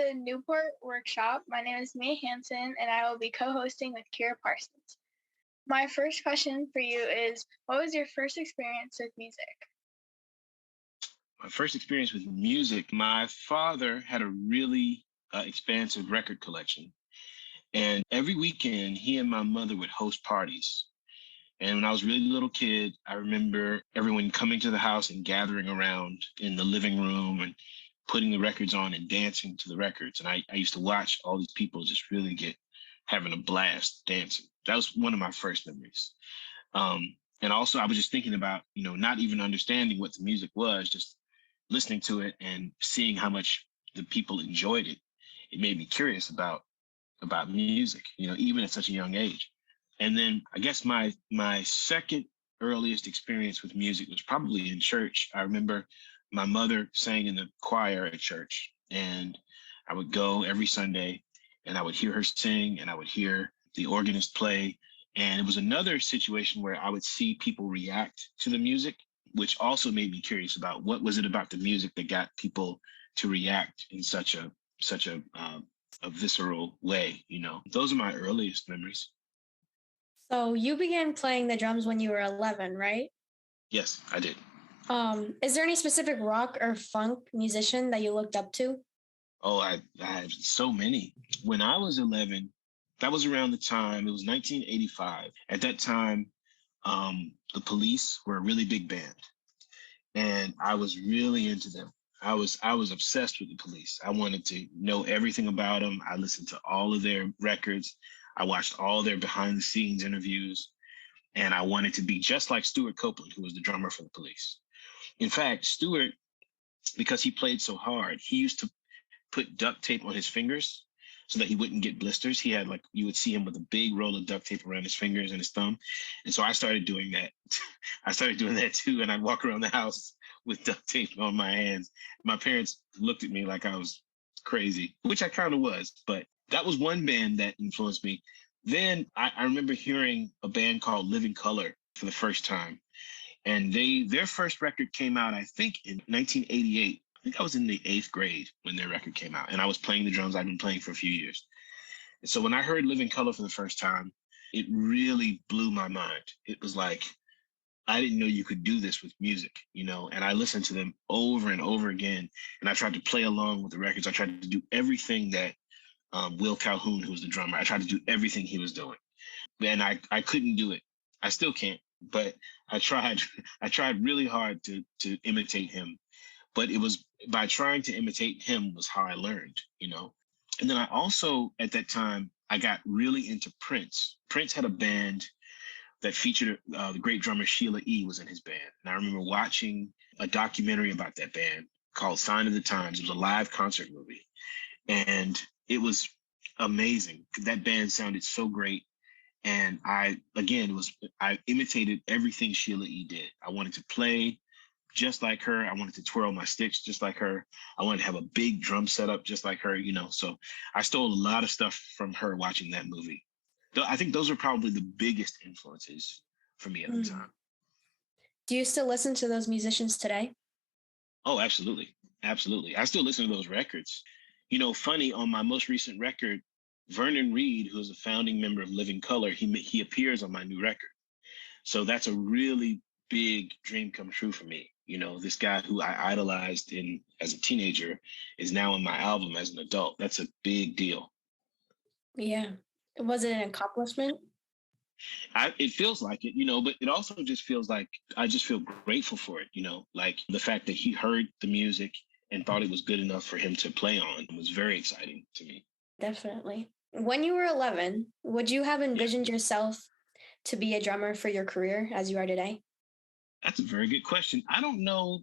the Newport workshop. My name is Maia Hansen, and I will be co-hosting with Kira Parsons. My first question for you is, what was your first experience with music? My first experience with music, my father had a really expansive record collection. And every weekend, he and my mother would host parties. And when I was a really little kid, I remember everyone coming to the house and gathering around in the living room and putting the records on and dancing to the records. And I used to watch all these people just really having a blast dancing. That was one of my first memories. And also, I was just thinking about, not even understanding what the music was, just listening to it and seeing how much the people enjoyed it. It made me curious about music, even at such a young age. And then I guess my second earliest experience with music was probably in church. I remember my mother sang in the choir at church, and I would go every Sunday and I would hear her sing and I would hear the organist play. And it was another situation where I would see people react to the music, which also made me curious about what was it about the music that got people to react in such a visceral way. Those are my earliest memories. So you began playing the drums when you were 11, right? Yes, I did. Is there any specific rock or funk musician that you looked up to? Oh, I have so many. When I was 11, that was around the time, it was 1985. At that time, the Police were a really big band, and I was really into them. I was obsessed with the Police. I wanted to know everything about them. I listened to all of their records. I watched all their behind the scenes interviews, and I wanted to be just like Stuart Copeland, who was the drummer for the Police. In fact, Stuart, because he played so hard, he used to put duct tape on his fingers so that he wouldn't get blisters. He had you would see him with a big roll of duct tape around his fingers and his thumb. And so I started doing that. I started doing that too. And I'd walk around the house with duct tape on my hands. My parents looked at me like I was crazy, which I kind of was, but that was one band that influenced me. Then I remember hearing a band called Living Colour for the first time. And their first record came out, I think, in 1988. I think I was in the 8th grade when their record came out, and I was playing the drums. I'd been playing for a few years. And so when I heard Living Colour for the first time, it really blew my mind. It was like, I didn't know you could do this with music, and I listened to them over and over again. And I tried to play along with the records. I tried to do everything that Will Calhoun, who was the drummer, I tried to do everything he was doing. And I couldn't do it. I still can't, but I tried really hard to imitate him. But it was by trying to imitate him was how I learned, And then I also, at that time, I got really into Prince. Prince had a band that featured the great drummer Sheila E. was in his band. And I remember watching a documentary about that band called Sign of the Times. It was a live concert movie. And it was amazing. That band sounded so great. And I imitated everything Sheila E. did. I wanted to play just like her. I wanted to twirl my sticks just like her. I wanted to have a big drum setup just like her, So I stole a lot of stuff from her watching that movie. I think those are probably the biggest influences for me at the time. Do you still listen to those musicians today? Oh, absolutely. Absolutely. I still listen to those records. Funny, on my most recent record, Vernon Reid, who's a founding member of Living Colour, he appears on my new record. So that's a really big dream come true for me. This guy who I idolized as a teenager is now on my album as an adult. That's a big deal. Yeah. Was it an accomplishment? It feels like it, but it also just feels like I just feel grateful for it, like the fact that he heard the music and thought it was good enough for him to play on was very exciting to me. Definitely. When you were 11, would you have envisioned yourself to be a drummer for your career as you are today? That's a very good question. I don't know.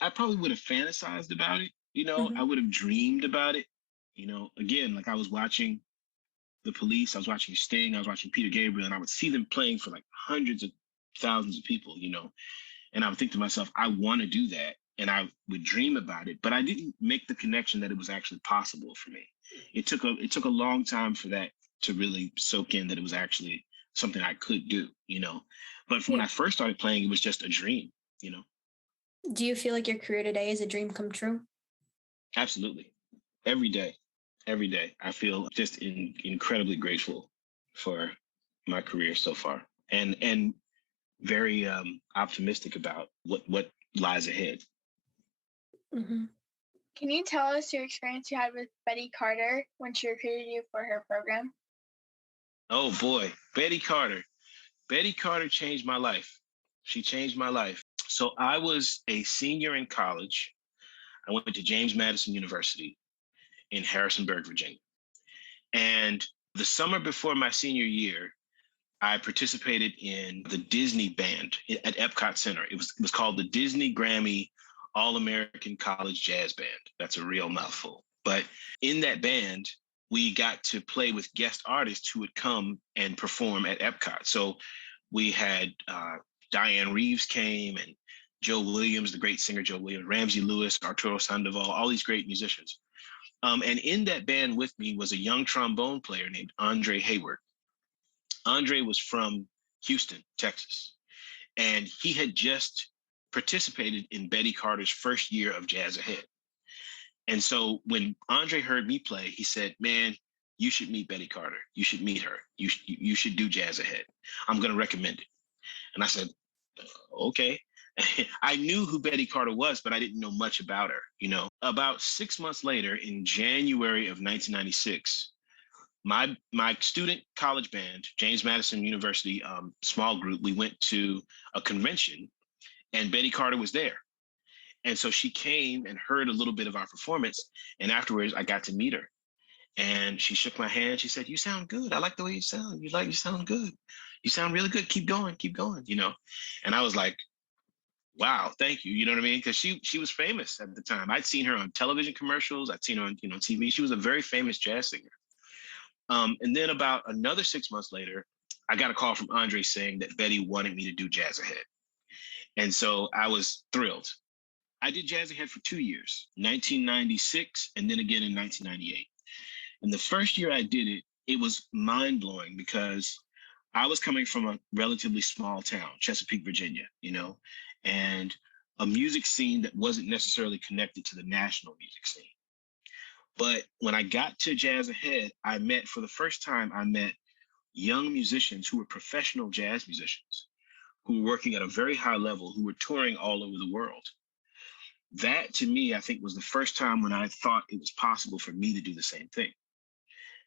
I probably would have fantasized about it. I would have dreamed about it. Again, like I was watching the Police, I was watching Sting, I was watching Peter Gabriel, and I would see them playing for like hundreds of thousands of people, and I would think to myself, I want to do that. And I would dream about it, but I didn't make the connection that it was actually possible for me. It took a long time for that to really soak in that it was actually something I could do, But when I first started playing, it was just a dream, Do you feel like your career today is a dream come true? Absolutely. every day, every day. I feel just incredibly grateful for my career so far, and very optimistic about what lies ahead. Mm-hmm. Can you tell us your experience you had with Betty Carter when she recruited you for her program? Oh boy, Betty Carter. Betty Carter changed my life. She changed my life. So I was a senior in college. I went to James Madison University in Harrisonburg, Virginia. And the summer before my senior year, I participated in the Disney band at Epcot Center. It was called the Disney Grammy All-American College Jazz Band. That's a real mouthful. But in that band, we got to play with guest artists who would come and perform at Epcot. So we had Diane Reeves came, and Joe Williams, the great singer Joe Williams, Ramsey Lewis, Arturo Sandoval, all these great musicians. And in that band with me was a young trombone player named Andre Hayward. Andre was from Houston, Texas, and he had just participated in Betty Carter's first year of Jazz Ahead. And so when Andre heard me play, he said, "Man, you should meet Betty Carter. You should meet her. You should do Jazz Ahead. I'm going to recommend it." And I said, "Okay." I knew who Betty Carter was, but I didn't know much about her. About 6 months later, in January of 1996, my student college band, James Madison University small group, we went to a convention, and Betty Carter was there. And so she came and heard a little bit of our performance, and afterwards I got to meet her. And she shook my hand. She said, "You sound good. I like the way you sound. You sound good. You sound really good. Keep going." And I was like, "Wow, thank you." You know what I mean? Because she was famous at the time. I'd seen her on television commercials. I'd seen her on TV. She was a very famous jazz singer. And then about another 6 months later, I got a call from Andre saying that Betty wanted me to do Jazz Ahead. And so I was thrilled. I did Jazz Ahead for 2 years, 1996, and then again in 1998. And the first year I did it, it was mind blowing because I was coming from a relatively small town, Chesapeake, Virginia, and a music scene that wasn't necessarily connected to the national music scene. But when I got to Jazz Ahead, for the first time, I met young musicians who were professional jazz musicians, who were working at a very high level, who were touring all over the world. That, to me, I think was the first time when I thought it was possible for me to do the same thing.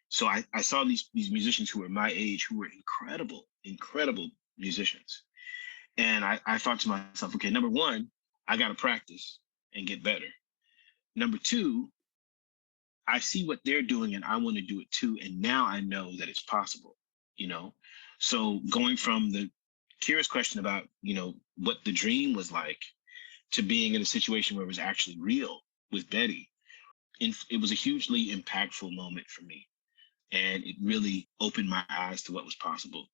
So I saw these musicians who were my age, who were incredible musicians. And I thought to myself, okay, number one, I got to practice and get better. Number two, I see what they're doing and I want to do it too. And now I know that it's possible, you know? So going from the curious question about, what the dream was like to being in a situation where it was actually real with Betty, it was a hugely impactful moment for me. And it really opened my eyes to what was possible.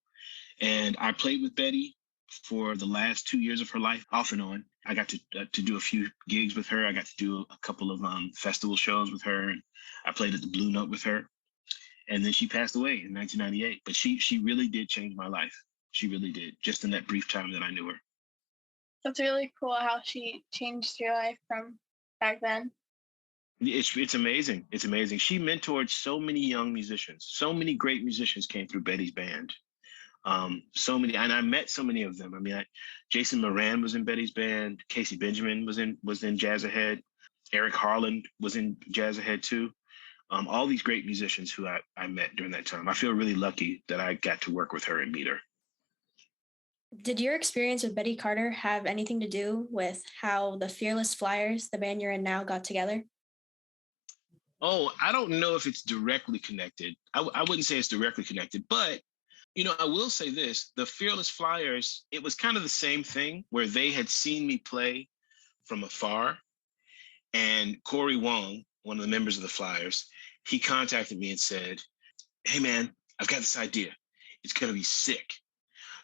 And I played with Betty for the last 2 years of her life, off and on. I got to do a few gigs with her. I got to do a couple of festival shows with her, and I played at the Blue Note with her. And then she passed away in 1998. But she really did change my life. She really did, just in that brief time that I knew her. That's really cool how she changed your life from back then. It's amazing. It's amazing. She mentored so many young musicians. So many great musicians came through Betty's band. So many, and I met so many of them. I mean, Jason Moran was in Betty's band. Casey Benjamin was in Jazz Ahead. Eric Harland was in Jazz Ahead too. All these great musicians who I met during that time. I feel really lucky that I got to work with her and meet her. Did your experience with Betty Carter have anything to do with how the Fearless Flyers, the band you're in now, got together? Oh, I don't know if it's directly connected. I wouldn't say it's directly connected, but I will say this, the Fearless Flyers, it was kind of the same thing where they had seen me play from afar. And Corey Wong, one of the members of the Flyers, he contacted me and said, "Hey man, I've got this idea. It's going to be sick.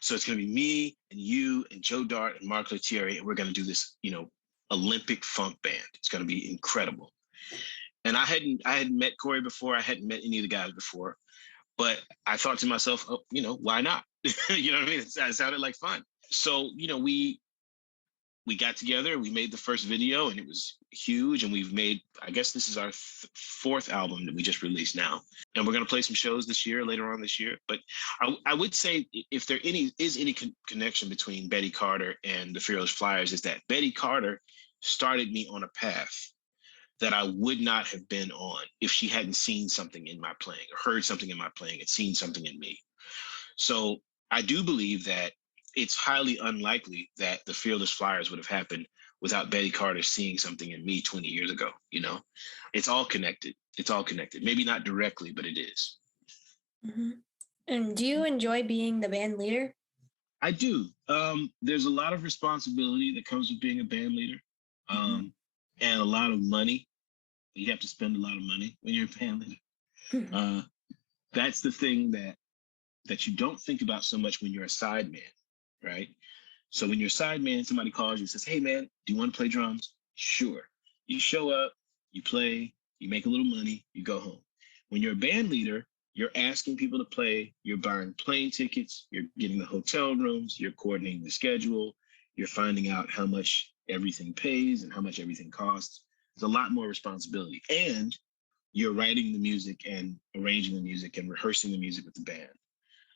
So it's going to be me and you and Joe Dart and Mark Lettieri, and we're going to do this, Olympic funk band. It's going to be incredible." And I hadn't met Corey before. I hadn't met any of the guys before. But I thought to myself, oh, why not? You know what I mean? It sounded like fun. So, we got together, we made the first video, and it was huge. And we've made, I guess this is our fourth album that we just released now. And we're going to play some shows this year, later on this year. But I would say if there is any connection between Betty Carter and the Fearless Flyers, is that Betty Carter started me on a path that I would not have been on if she hadn't seen something in my playing or heard something in my playing and seen something in me. So I do believe that it's highly unlikely that the Fearless Flyers would have happened without Betty Carter seeing something in me 20 years ago. You know, it's all connected. It's all connected. Maybe not directly, but it is. Mm-hmm. And do you enjoy being the band leader? I do. There's a lot of responsibility that comes with being a band leader, and a lot of money. You have to spend a lot of money when you're a band leader. That's the thing that you don't think about so much when you're a sideman, right? So when you're a sideman, somebody calls you and says, "Hey man, do you want to play drums?" Sure. You show up, you play, you make a little money, you go home. When you're a band leader, you're asking people to play, you're buying plane tickets, you're getting the hotel rooms, you're coordinating the schedule, you're finding out how much everything pays and how much everything costs. There's a lot more responsibility. And you're writing the music and arranging the music and rehearsing the music with the band.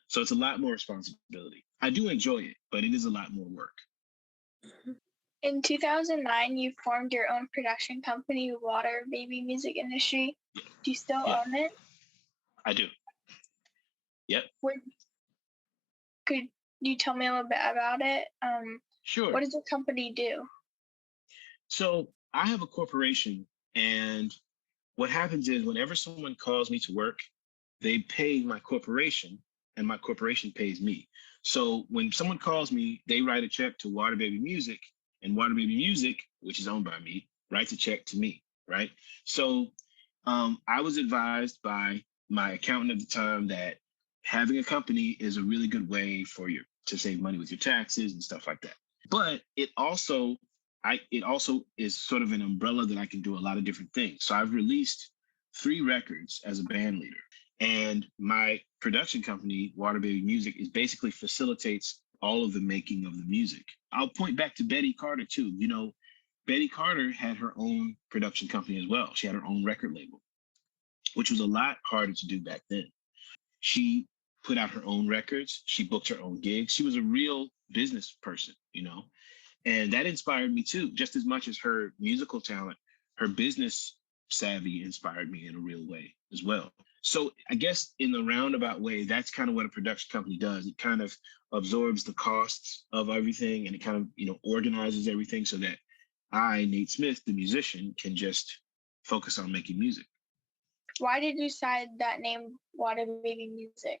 So it's a lot more responsibility. I do enjoy it, but it is a lot more work. In 2009, you formed your own production company, Water Baby Music Industry. Do you still own it? I do. Yep. Could you tell me a little bit about it? Sure. What does the company do? So I have a corporation, and what happens is whenever someone calls me to work, they pay my corporation, and my corporation pays me. So when someone calls me, they write a check to Water Baby Music, and Water Baby Music, which is owned by me, writes a check to me, right? So I was advised by my accountant at the time that having a company is a really good way for you to save money with your taxes and stuff like that. But it also is sort of an umbrella that I can do a lot of different things. So I've released 3 records as a band leader. And my production company, Water Baby Music, is basically facilitates all of the making of the music. I'll point back to Betty Carter too. You know, Betty Carter had her own production company as well. She had her own record label, which was a lot harder to do back then. She put out her own records. She booked her own gigs. She was a real business person, you know, and that inspired me too, just as much as her musical talent. Her business savvy inspired me in a real way as well. So I guess in the roundabout way, that's kind of what a production company does. It kind of absorbs the costs of everything, and it kind of, you know, organizes everything so that I, Nate Smith, the musician, can just focus on making music. Why did you decide that name, Water Baby Music?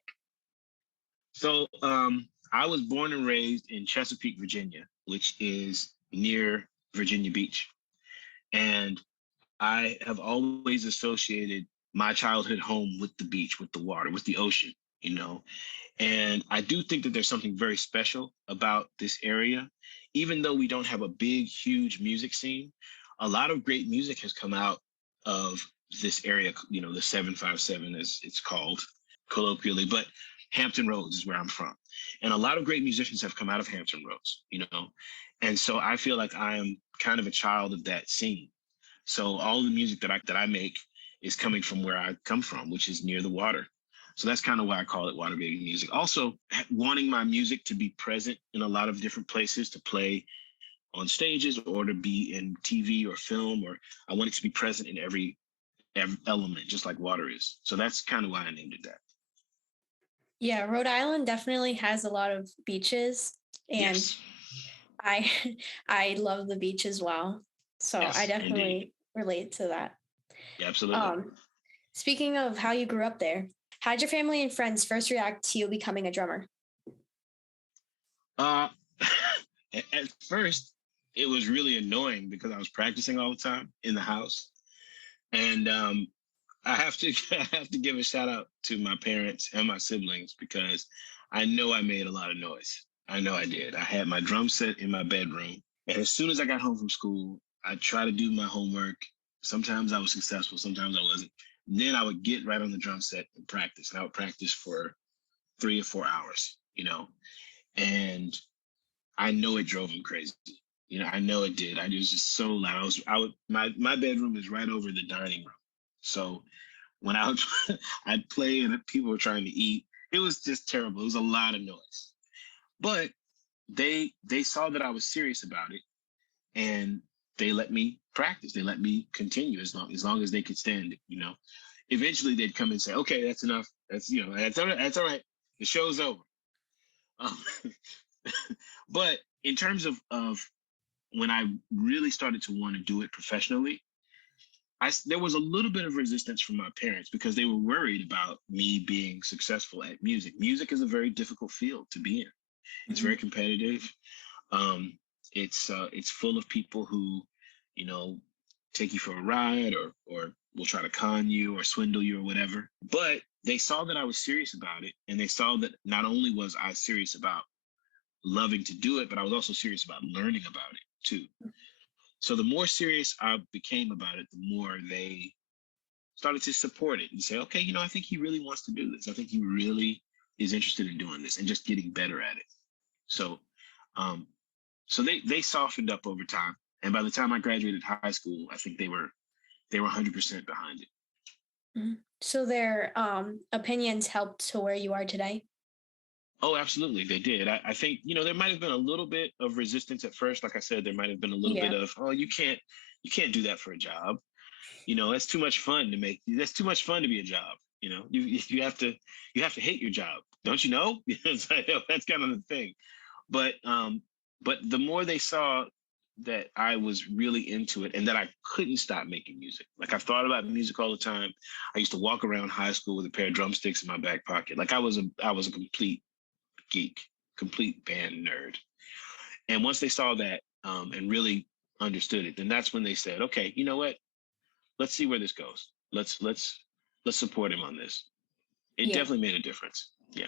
So I was born and raised in Chesapeake, Virginia, which is near Virginia Beach. And I have always associated my childhood home with the beach, with the water, with the ocean, you know. And I do think that there's something very special about this area. Even though we don't have a big, huge music scene, a lot of great music has come out of this area, you know, the 757 as it's called colloquially, but Hampton Roads is where I'm from. And a lot of great musicians have come out of Hampton Roads, you know. And so I feel like I am kind of a child of that scene. So all the music that I make is coming from where I come from, which is near the water. So that's kind of why I call it Water Baby Music. Also, wanting my music to be present in a lot of different places, to play on stages or to be in TV or film, or I want it to be present in every element, just like water is. So that's kind of why I named it that. Yeah, Rhode Island definitely has a lot of beaches, and yes. I love the beach as well. So yes, I definitely indeed. relate to that. Yeah, absolutely. Speaking of how you grew up there, how did your family and friends first react to you becoming a drummer? At first, it was really annoying because I was practicing all the time in the house. And I have to give a shout out to my parents and my siblings, because I know I made a lot of noise. I know I did. I had my drum set in my bedroom. And as soon as I got home from school, I'd try to do my homework. Sometimes I was successful, sometimes I wasn't. Then I would get right on the drum set and practice. And I would practice for 3 or 4 hours, you know. And I know it drove them crazy. I know it did. I was just so loud. My bedroom is right over the dining room. So when I would, I'd play and people were trying to eat, it was just terrible. It was a lot of noise. But they saw that I was serious about it, and they let me practice. They let me continue as long as they could stand it. Eventually they'd come and say, "Okay, that's enough. That's all right. That's all right. The show's over." Um, but in terms of when I really started to want to do it professionally, there was a little bit of resistance from my parents because they were worried about me being successful at music. Music is a very difficult field to be in. It's very competitive. Um, it's full of people who, you know, take you for a ride or will try to con you or swindle you or whatever. But they saw that I was serious about it, and they saw that not only was I serious about loving to do it, but I was also serious about learning about it too. So the more serious I became about it, the more they started to support it and say, okay, I think he really wants to do this. I think he really is interested in doing this and just getting better at it. So, um, so they softened up over time. And by the time I graduated high school, I think they were 100% behind it. So their opinions helped to where you are today? Oh, absolutely. They did. I think, there might have been a little bit of resistance at first. Like I said, there might have been a little bit of, oh, you can't do that for a job. That's too much fun that's too much fun to be a job. You have to hate your job. Don't you know? That's kind of the thing. But the more they saw that I was really into it and that I couldn't stop making music. Like I thought about music all the time. I used to walk around high school with a pair of drumsticks in my back pocket. Like I was a complete geek, complete band nerd. And once they saw that and really understood it, then that's when they said, okay, you know what? Let's see where this goes. Let's support him on this. It definitely made a difference. Yeah.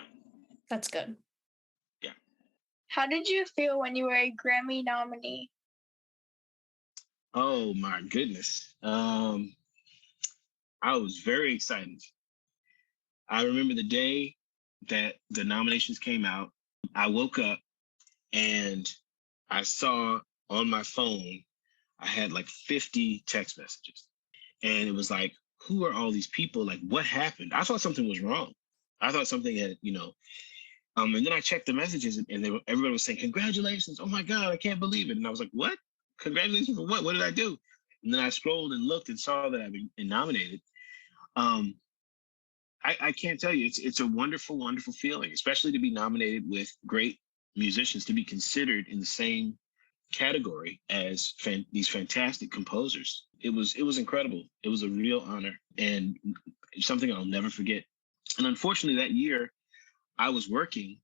That's good. Yeah. How did you feel when you were a Grammy nominee? Oh my goodness. I was very excited. I remember the day that the nominations came out. I woke up and I saw on my phone, I had like 50 text messages. And it was like, who are all these people? Like, what happened? I thought something was wrong. I thought something had, and then I checked the messages and everybody was saying, congratulations. Oh my God, I can't believe it. And I was like, what? Congratulations for what? What did I do? And then I scrolled and looked and saw that I've been nominated. I can't tell you, it's a wonderful, wonderful feeling, especially to be nominated with great musicians, to be considered in the same category as these fantastic composers. It was incredible. It was a real honor and something I'll never forget. And unfortunately, that year I was working,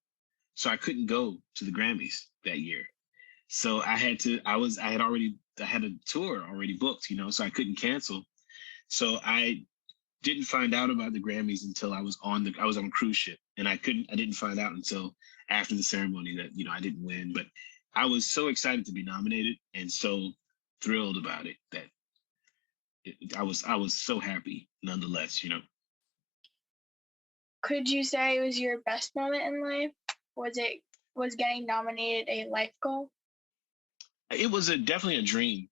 so I couldn't go to the Grammys that year. So I had a tour already booked, so I couldn't cancel. So I didn't find out about the Grammys until I was on a cruise ship, and I didn't find out until after the ceremony that, I didn't win. But I was so excited to be nominated and so thrilled about it that I was so happy nonetheless. Could you say it was your best moment in life? Was getting nominated a life goal? It was definitely a dream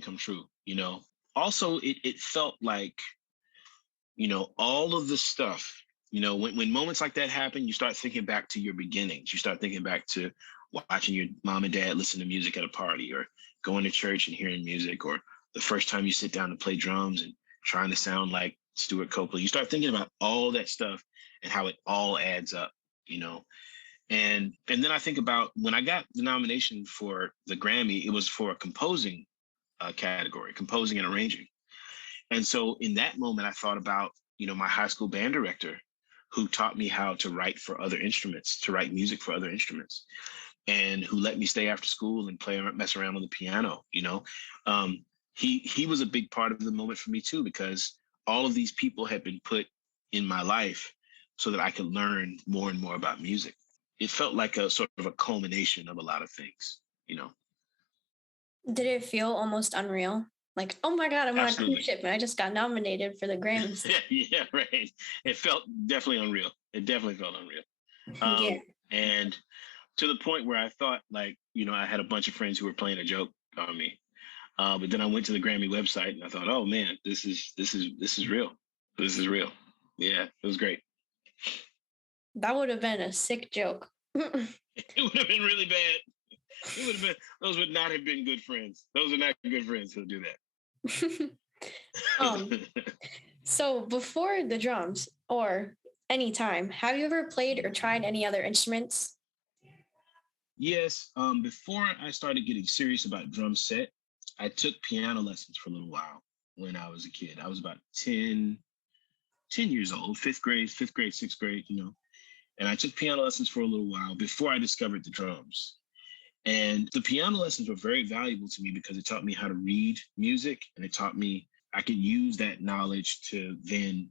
come true. Also it felt like, all of the stuff, when moments like that happen, you start thinking back to your beginnings. You start thinking back to watching your mom and dad listen to music at a party, or going to church and hearing music, or the first time you sit down to play drums and trying to sound like Stuart Copeland. You start thinking about all that stuff and how it all adds up, And then I think about when I got the nomination for the Grammy, it was for a composing category, composing and arranging. And so in that moment, I thought about, my high school band director who taught me how to write for other instruments, to write music for other instruments, and who let me stay after school and mess around on the piano. He was a big part of the moment for me too, because all of these people had been put in my life so that I could learn more and more about music. It felt like a sort of a culmination of a lot of things. Did it feel almost unreal? Like, oh my God, I'm on a Absolutely. cruise ship and I just got nominated for the Grammys. Yeah, right. It felt definitely unreal. It definitely felt unreal. Yeah. And to the point where I thought like, I had a bunch of friends who were playing a joke on me. But then I went to the Grammy website and I thought, oh man, this is real. This is real. Yeah, it was great. That would have been a sick joke. It would have been really bad. It would have been, those would not have been good friends. Those are not good friends who'll do that. So before the drums or any time, have you ever played or tried any other instruments? Yes. Before I started getting serious about drum set, I took piano lessons for a little while when I was a kid. I was about 10 years old, fifth grade, sixth grade, and I took piano lessons for a little while before I discovered the drums. And the piano lessons were very valuable to me because it taught me how to read music, and it taught me I could use that knowledge to then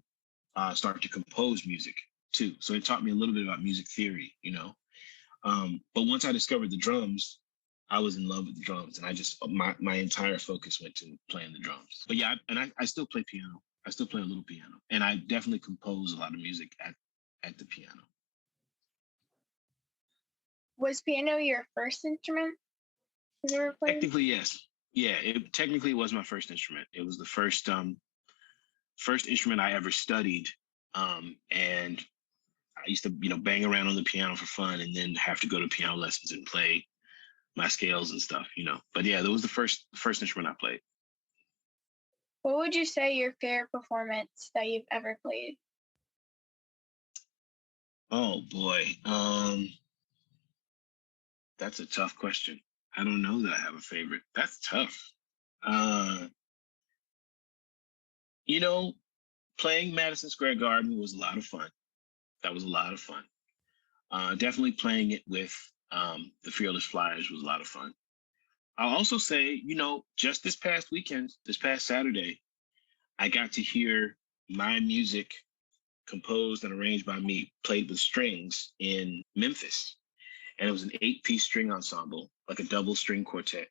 start to compose music too. So it taught me a little bit about music theory, But once I discovered the drums, I was in love with the drums, and my entire focus went to playing the drums. But yeah, I still play piano. I still play a little piano, and I definitely compose a lot of music at the piano. Was piano your first instrument you ever played? Technically, yes. Yeah, it technically was my first instrument. It was the first instrument I ever studied, and I used to bang around on the piano for fun, and then have to go to piano lessons and play my scales and stuff. But yeah, that was the first instrument I played. What would you say your favorite performance that you've ever played? Oh boy, that's a tough question. I don't know that I have a favorite. That's tough. Playing Madison Square Garden was a lot of fun. That was a lot of fun. Definitely playing it with the Fearless Flyers was a lot of fun. I'll also say, just this past weekend, this past Saturday, I got to hear my music composed and arranged by me, played with strings in Memphis. And it was an 8-piece string ensemble, like a double string quartet.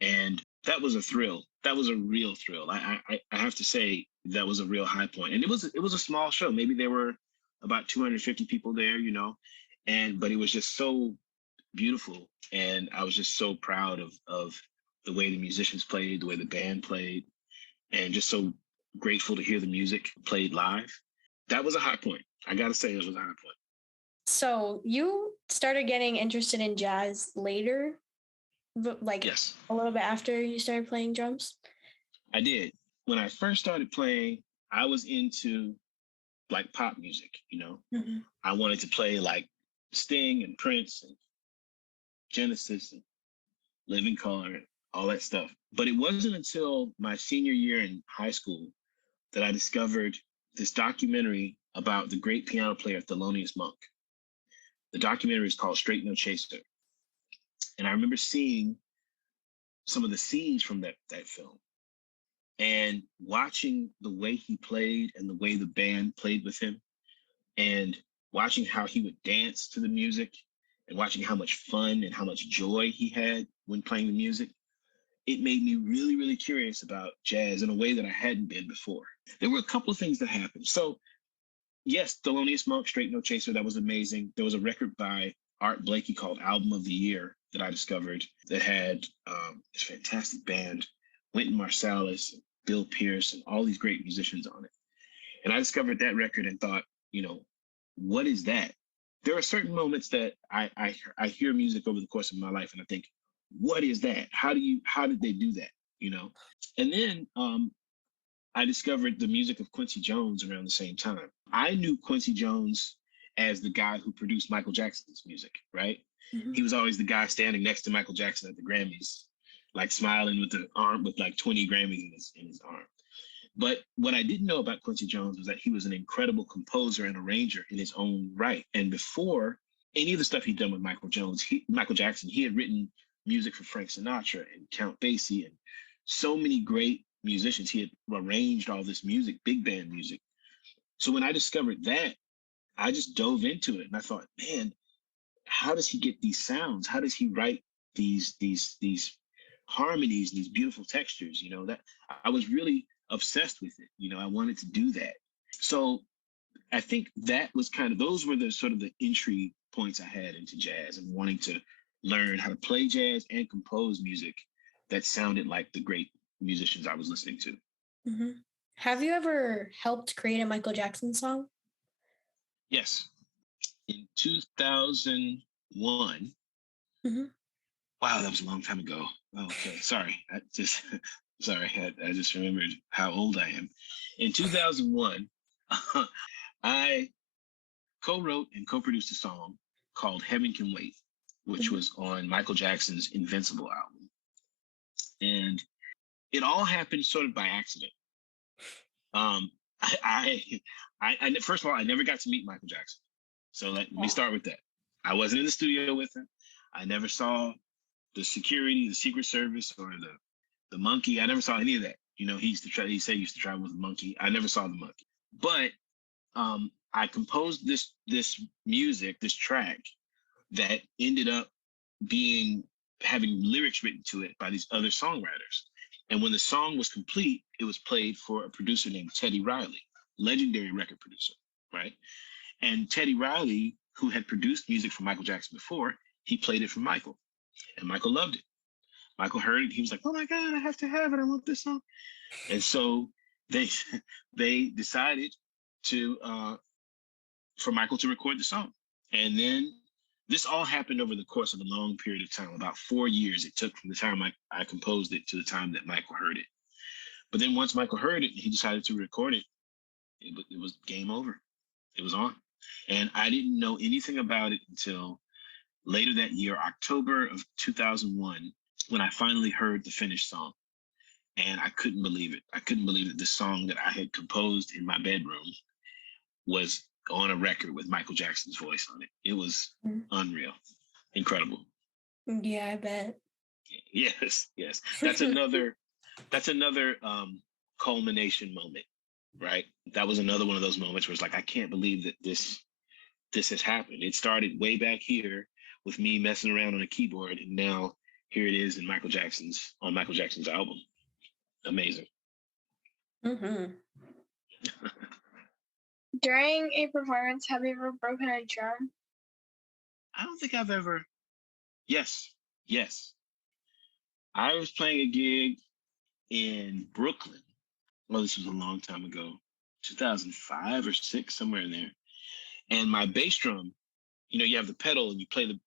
And that was a thrill. That was a real thrill. I have to say that was a real high point. And it was a small show. Maybe there were about 250 people there, but it was just so beautiful. And I was just so proud of the way the musicians played, the way the band played, and just so grateful to hear the music played live. That was a high point. I got to say, it was a high point. So you started getting interested in jazz later, like yes, a little bit after you started playing drums? I did. When I first started playing, I was into like pop music, Mm-hmm. I wanted to play like Sting and Prince and Genesis and Living Color and all that stuff. But it wasn't until my senior year in high school that I discovered this documentary about the great piano player Thelonious Monk. The documentary is called Straight No Chaser. And I remember seeing some of the scenes from that film and watching the way he played and the way the band played with him, and watching how he would dance to the music, and watching how much fun and how much joy he had when playing the music. It made me really, really curious about jazz in a way that I hadn't been before. There were a couple of things that happened. So yes, Thelonious Monk, Straight No Chaser, that was amazing. There was a record by Art Blakey called Album of the Year that I discovered that had this fantastic band, Wynton Marsalis, Bill Pierce, and all these great musicians on it. And I discovered that record and thought, what is that? There are certain moments that I hear music over the course of my life and I think, what is that? How did they do that? And then I discovered the music of Quincy Jones around the same time. I knew Quincy Jones as the guy who produced Michael Jackson's music, right? Mm-hmm. He was always the guy standing next to Michael Jackson at the Grammys, like smiling with the arm, with like 20 Grammys in his arm. But what I didn't know about Quincy Jones was that he was an incredible composer and arranger in his own right. And before any of the stuff he'd done with Michael Jackson, he had written music for Frank Sinatra and Count Basie and so many great musicians. He had arranged all this music, big band music. So when I discovered that, I just dove into it and I thought, man, how does he get these sounds? How does he write these harmonies, these beautiful textures? That I was really obsessed with it. I wanted to do that. So I think that was those were the sort of the entry points I had into jazz and wanting to learn how to play jazz and compose music that sounded like the great musicians I was listening to. Mm-hmm. Have you ever helped create a Michael Jackson song? Yes. In 2001. Mm-hmm. Wow, that was a long time ago. Oh, okay, sorry. I just remembered how old I am. In 2001, I co-wrote and co-produced a song called Heaven Can Wait, which Mm-hmm. was on Michael Jackson's Invincible album. And it all happened sort of by accident. Um, first of all, I never got to meet Michael Jackson. So let me start with that. I wasn't in the studio with him. I never saw the security, the Secret Service, or the monkey. I never saw any of that. You know, he said he used to travel with a monkey. I never saw the monkey. But I composed this music, this track that ended up having lyrics written to it by these other songwriters. And when the song was complete, it was played for a producer named Teddy Riley, legendary record producer, right? And Teddy Riley, who had produced music for Michael Jackson before, he played it for Michael, and Michael loved it. Michael heard it. He was like, "Oh my God, I have to have it. I want this song." And so they decided to for Michael to record the song. And then this all happened over the course of a long period of time, about 4 years it took from the time I composed it to the time that Michael heard it. But then once Michael heard it, he decided to record it. It was game over. It was on. And I didn't know anything about it until later that year, October of 2001, when I finally heard the finished song. And I couldn't believe it. I couldn't believe that this song that I had composed in my bedroom was on a record with Michael Jackson's voice on it. It was unreal, incredible. Yeah, I bet. Yes. That's another culmination moment, right? That was another one of those moments where it's like, I can't believe that this has happened. It started way back here with me messing around on a keyboard, and now here it is on Michael Jackson's album. Amazing. Mm-hmm. During a performance, have you ever broken a drum? I don't think I've ever. Yes. I was playing a gig in Brooklyn. Well, this was a long time ago, 2005 or 6, somewhere in there. And my bass drum, you know, you have the pedal and you play the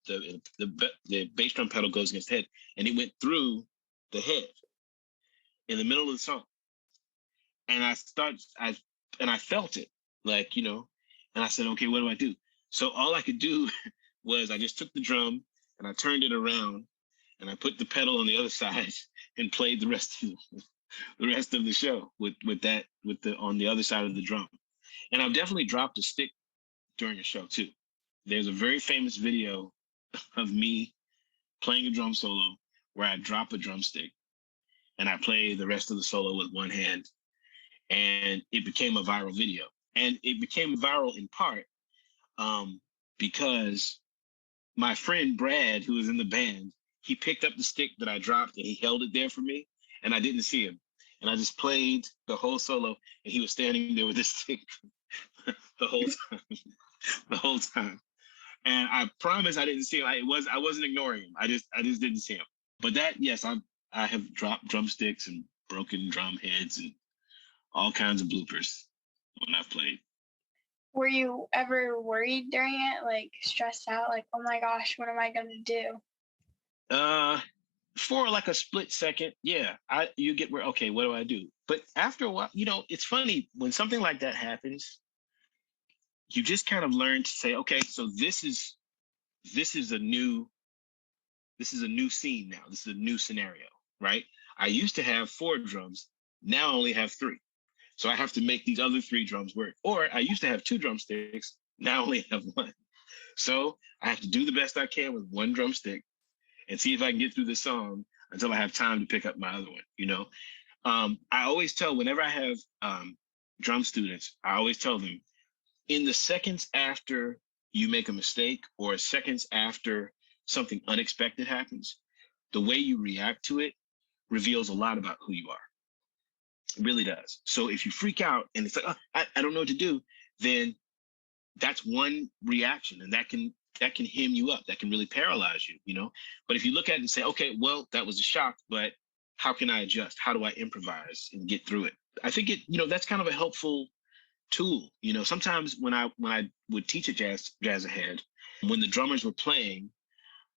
bass drum pedal goes against the head, and it went through the head in the middle of the song. And I felt it, like, you know, and I said, okay, what do I do? So all I could do was I just took the drum and I turned it around and I put the pedal on the other side and played the rest of the show on the other side of the drum. And I've definitely dropped a stick during a show too. There's a very famous video of me playing a drum solo where I drop a drumstick and I play the rest of the solo with one hand. And it became a viral video. And it became viral in part because my friend Brad, who was in the band, he picked up the stick that I dropped and he held it there for me, and I didn't see him. And I just played the whole solo, and he was standing there with his stick the whole time. And I promise I didn't see him. I wasn't ignoring him. I just didn't see him. But yes, I have dropped drumsticks and broken drum heads and all kinds of bloopers when I've played. Were you ever worried during it, like stressed out, like, oh my gosh, what am I going to do? For like a split second, yeah, you get where, okay, what do I do? But after a while, you know, it's funny when something like that happens, you just kind of learn to say, okay, so this is a new scene now. This is a new scenario, right? I used to have 4 drums. Now I only have 3. So I have to make these other 3 drums work. Or I used to have 2 drumsticks. Now I only have 1. So I have to do the best I can with 1 drumstick and see if I can get through the song until I have time to pick up my other one, you know? I always tell, whenever I have drum students, I always tell them, in the seconds after you make a mistake or seconds after something unexpected happens, the way you react to it reveals a lot about who you are. It really does. So if you freak out and it's like, oh, I don't know what to do, then that's one reaction, and that can that can hem you up, that can really paralyze you, you know. But if you look at it and say, okay, well, that was a shock, but how can I adjust? How do I improvise and get through it? I think it, you know, that's kind of a helpful tool. You know, sometimes when I would teach a jazz ahead, when the drummers were playing,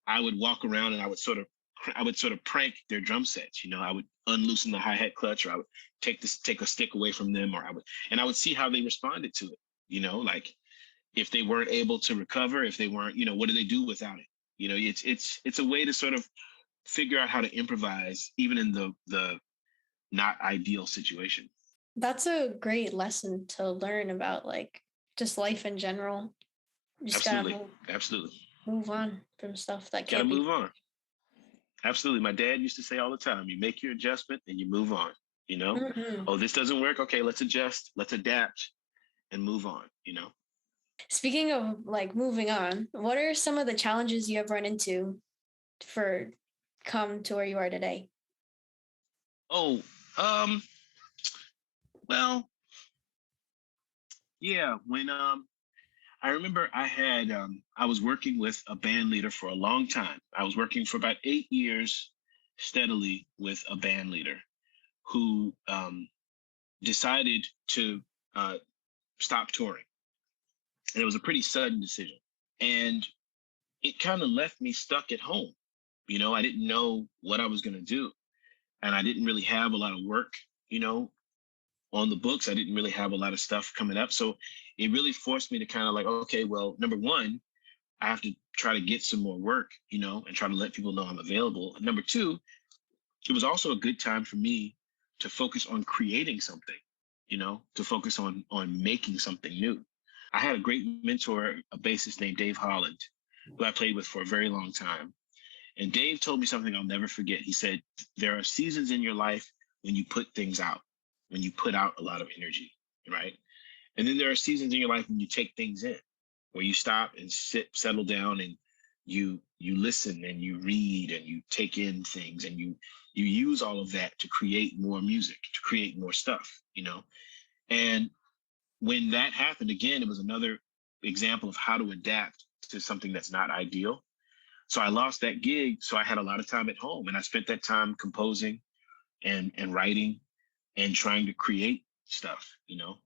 I would walk around and I would sort of prank their drum sets. You know, I would unloosen the hi-hat clutch, or I would take a stick away from them, or I would see how they responded to it. You know, like if they weren't able to recover, if they weren't, you know, what do they do without it? You know, it's a way to sort of figure out how to improvise even in the not ideal situation. That's a great lesson to learn about, like, just life in general. You just Absolutely. gotta Absolutely. move on from stuff that Gotta can't be. move on. Absolutely. My dad used to say all the time, you make your adjustment and you move on, you know? Mhm. Oh, this doesn't work. Okay, let's adjust, let's adapt and move on, you know? Speaking of, like, moving on, what are some of the challenges you have run into for come to where you are today? Oh, well, yeah, when I remember I was working with a band leader for a long time. I was working for about 8 years steadily with a band leader who decided to uh, stop touring. And it was a pretty sudden decision. And it kind of left me stuck at home. You know, I didn't know what I was going to do. And I didn't really have a lot of work, you know, on the books. I didn't really have a lot of stuff coming up. So it really forced me to kind of like, okay, well, number one, I have to try to get some more work, you know, and try to let people know I'm available. And number two, it was also a good time for me to focus on creating something, you know, to focus on making something new. I had a great mentor, a bassist named Dave Holland, who I played with for a very long time. And Dave told me something I'll never forget. He said, there are seasons in your life when you put things out, when you put out a lot of energy, right? And then there are seasons in your life when you take things in, where you stop and settle down, and you listen and you read and you take in things, and you use all of that to create more music, to create more stuff, you know? And when that happened, again, it was another example of how to adapt to something that's not ideal. So I lost that gig. So I had a lot of time at home, and I spent that time composing and writing and trying to create stuff, you know?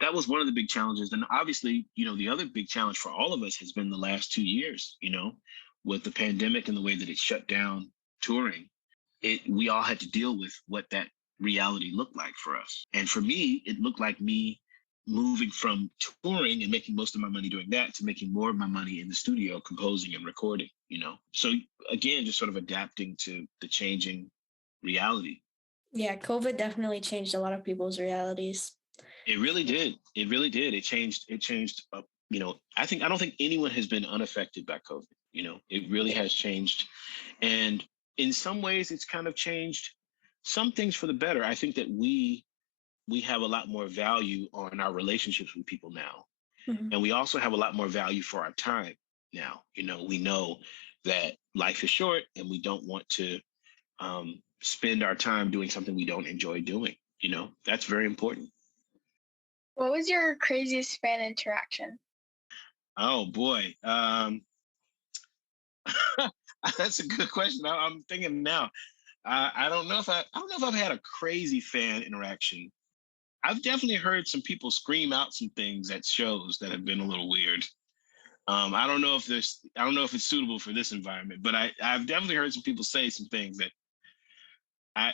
That was one of the big challenges. And obviously, you know, the other big challenge for all of us has been the last 2 years, you know, with the pandemic and the way that it shut down touring. We all had to deal with what that reality looked like for us. And for me, it looked like me moving from touring and making most of my money doing that to making more of my money in the studio composing and recording, you know. So again, just sort of adapting to the changing reality. Yeah, COVID definitely changed a lot of people's realities. It really did. It really did. It changed. You know, I don't think anyone has been unaffected by COVID. You know, it really has changed, and in some ways, it's kind of changed some things for the better. I think that we have a lot more value on our relationships with people now, Mhm. and we also have a lot more value for our time now. You know, we know that life is short, and we don't want to spend our time doing something we don't enjoy doing. You know, that's very important. What was your craziest fan interaction? Oh boy, that's a good question. I'm thinking now. I don't know if I don't know if I've had a crazy fan interaction. I've definitely heard some people scream out some things at shows that have been a little weird. I don't know if it's suitable for this environment, but I've definitely heard some people say some things that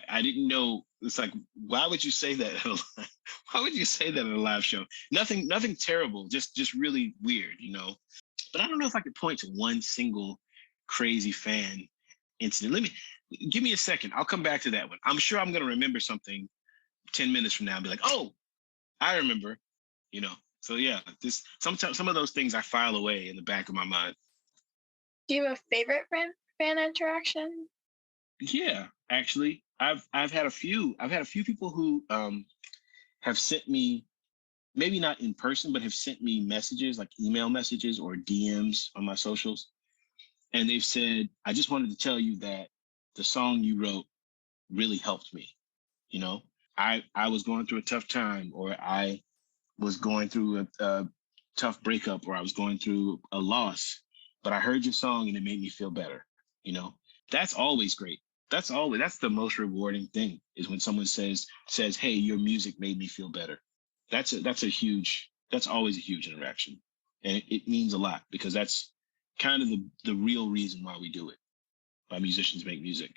I didn't know. It's like, why would you say that? Why would you say that at a live show? Nothing terrible, just really weird, you know. But I don't know if I could point to one single crazy fan incident. Give me a second. I'll come back to that one. I'm sure I'm going to remember something 10 minutes from now and be like, oh, I remember, you know. So yeah, sometimes some of those things I file away in the back of my mind. Do you have a favorite fan interaction? Yeah, actually, I've had a few. I've had a few people who have sent me, maybe not in person, but have sent me messages, like email messages or DMs on my socials. And they've said, I just wanted to tell you that the song you wrote really helped me. You know, I was going through a tough time, or I was going through tough breakup or I was going through a loss, but I heard your song and it made me feel better. You know, that's always great. That's the most rewarding thing is when someone says, "Hey, your music made me feel better." That's always a huge interaction, and it means a lot because that's kind of the real reason why we do it. Why musicians make music.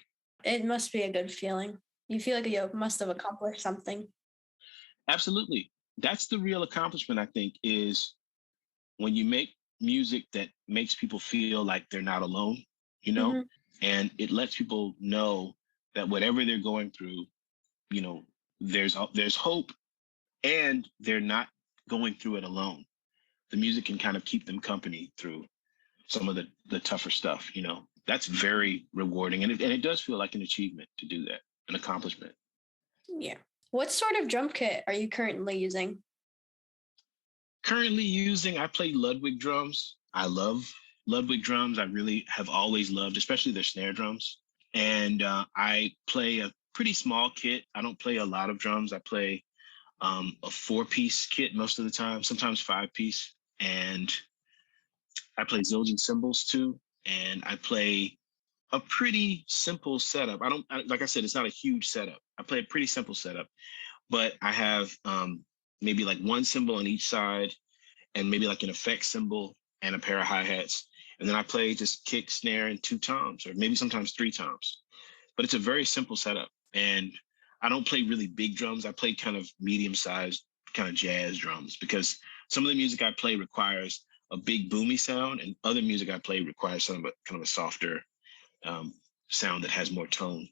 It must be a good feeling. You feel like you must have accomplished something. Absolutely. That's the real accomplishment, I think, is when you make music that makes people feel like they're not alone, you know, Mm-hmm. and it lets people know that whatever they're going through, you know, there's hope and they're not going through it alone. The music can kind of keep them company through some of the tougher stuff, you know. That's very rewarding and it does feel like an achievement to do that, an accomplishment. Yeah. What sort of drum kit are you currently using? Currently using, I play Ludwig drums. I love Ludwig drums. I really have always loved, especially their snare drums. And I play a pretty small kit. I don't play a lot of drums. I play a 4-piece kit most of the time, sometimes 5-piece. And I play Zildjian cymbals too. And I play a pretty simple setup. Like I said, it's not a huge setup. I play a pretty simple setup, but I have maybe like one cymbal on each side and maybe like an effect cymbal and a pair of hi-hats. And then I play just kick, snare, and 2 toms, or maybe sometimes 3 toms. But it's a very simple setup. And I don't play really big drums. I play kind of medium-sized kind of jazz drums because some of the music I play requires a big boomy sound, and other music I play requires kind of a softer sound that has more tone.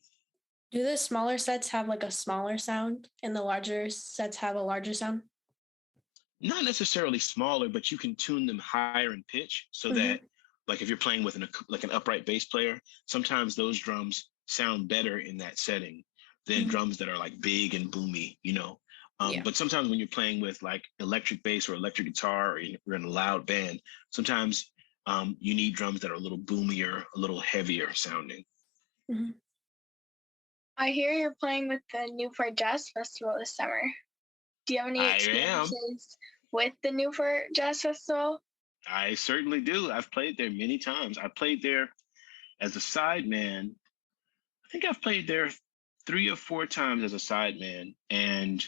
Do the smaller sets have like a smaller sound and the larger sets have a larger sound? Not necessarily smaller, but you can tune them higher in pitch so that, like if you're playing with an upright bass player, sometimes those drums sound better in that setting than drums that are like big and boomy, you know. Yeah. But sometimes when you're playing with like electric bass or electric guitar or you're in a loud band, sometimes you need drums that are a little boomier, a little heavier sounding. Mm-hmm. I hear you're playing with the Newport Jazz Festival this summer. Do you have any experiences with the Newport Jazz Festival? I certainly do. I've played there many times. I played there as a sideman. I think I've played there 3 or 4 times as a sideman, and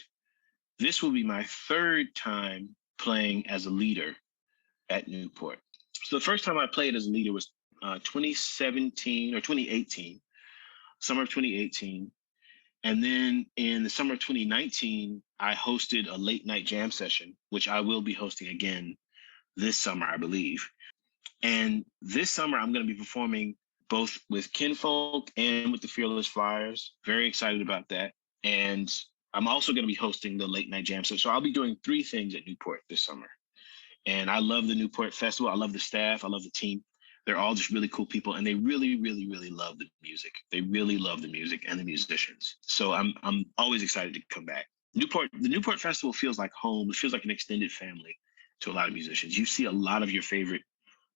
this will be my 3rd time playing as a leader at Newport. So the first time I played as a leader was 2017 or 2018, summer of 2018. And then in the summer of 2019, I hosted a late night jam session, which I will be hosting again this summer, I believe. And this summer, I'm going to be performing both with Kinfolk and with the Fearless Flyers. Very excited about that. And I'm also going to be hosting the late night jam session. So I'll be doing 3 things at Newport this summer. And I love the Newport Festival. I love the staff. I love the team. They're all just really cool people, and they really, really, really love the music. They really love the music and the musicians. So I'm always excited to come back. The Newport Festival feels like home. It feels like an extended family to a lot of musicians. You see a lot of your favorite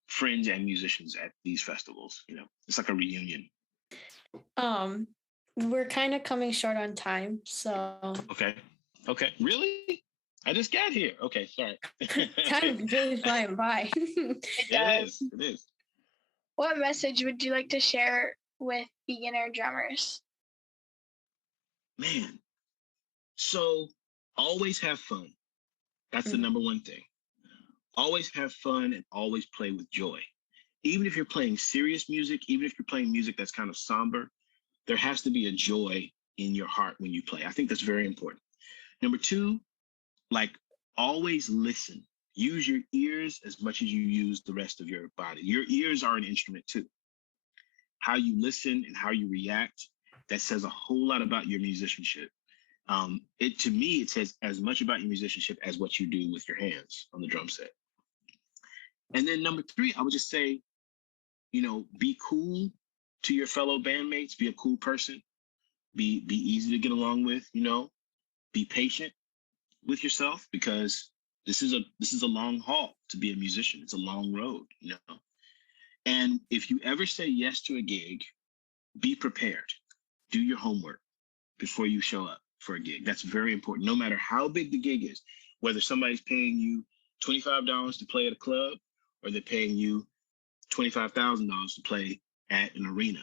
friends and musicians at these festivals. You know, it's like a reunion. We're kind of coming short on time, so Okay, really? I just got here. Okay, sorry. time is really flying by. It is. What message would you like to share with beginner drummers? Man, so always have fun. That's the number one thing. Always have fun and always play with joy. Even if you're playing serious music, even if you're playing music that's kind of somber, there has to be a joy in your heart when you play. I think that's very important. Number 2, like always listen. Use your ears as much as you use the rest of your body. Your ears are an instrument too. How you listen and how you react, that says a whole lot about your musicianship. To me, it says as much about your musicianship as what you do with your hands on the drum set. And then number 3, I would just say, be cool to your fellow bandmates. Be a cool person. Be easy to get along with. Be patient with yourself because this is a long haul to be a musician. It's a long road. And if you ever say yes to a gig, be prepared. Do your homework before you show up for a gig. That's very important. No matter how big the gig is, whether somebody's paying you $25 to play at a club, or they're paying you $25,000 to play at an arena.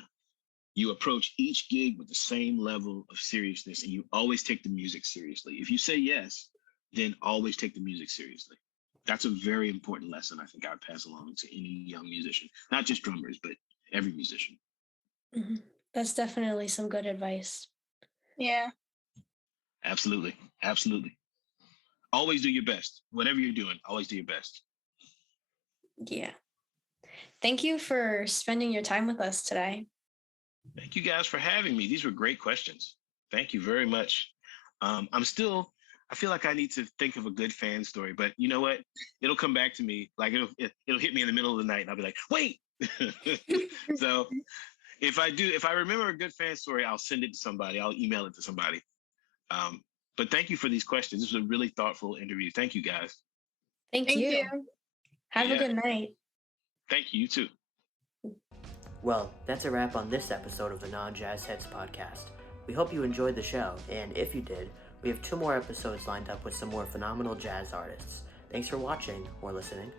You approach each gig with the same level of seriousness, and you always take the music seriously. If you say yes, then always take the music seriously. That's a very important lesson I think I would pass along to any young musician, not just drummers, but every musician. Mm-hmm. That's definitely some good advice. Yeah. Absolutely. Absolutely. Always do your best. Whatever you're doing, always do your best. Yeah. Thank you for spending your time with us today. Thank you guys for having me. These were great questions. Thank you very much. I feel like I need to think of a good fan story, but you know what? It'll come back to me. Like it'll hit me in the middle of the night and I'll be like, wait. So if I remember a good fan story, I'll send it to somebody. I'll email it to somebody. But thank you for these questions. This was a really thoughtful interview. Thank you, guys. Thank you. Have a good night. Thank you, you too. Well, that's a wrap on this episode of the Non-Jazzheads Podcast. We hope you enjoyed the show, and if you did, we have 2 more episodes lined up with some more phenomenal jazz artists. Thanks for watching or listening.